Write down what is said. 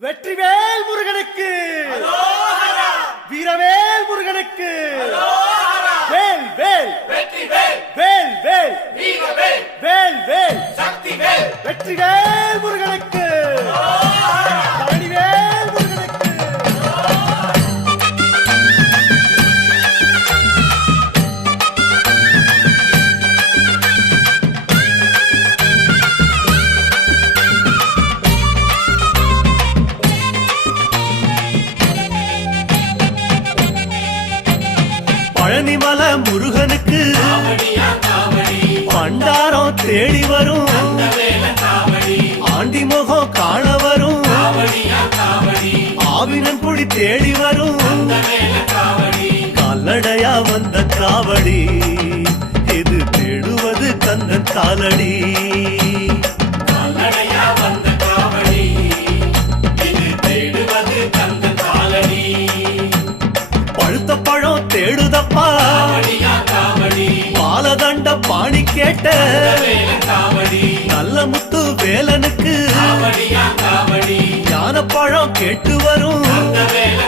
வெற்றிவேல் முருகனுக்கு, வீரவேல் முருகனுக்கு, வேல் வேல் வெற்றிவேல், வேல் வேல் வீரவேல், வேல் வேல் சக்திவேல், வெற்றிவேல் முருகனுக்கு, பழனிவேல் முருகனுக்கு. பழனிமல முருகனுக்கு காவடியா காவடி, பண்டாரம் தேடி வரும், வேல காவடி, ஆண்டி முகம் காண வரும், காவடியா காவடி, ஆவினன் குடி தேடி வரும், வேல காவடி, கால்நடையா வந்த காவடி, இது தேடுவது கந்தன் காலடி. கால்நடையா வந்த காவடி, இது தேடுவது கந்தன் காலடி. பழுத்த பழம் தேடுதப்பா, காவடியா காவடி, பாலதண்ட பாணி கேட்ட வேல காவடி, நல்ல முத்து வேலனுக்கு காவடியா காவடி, ஞான பழம் கேட்டு வரும், வேல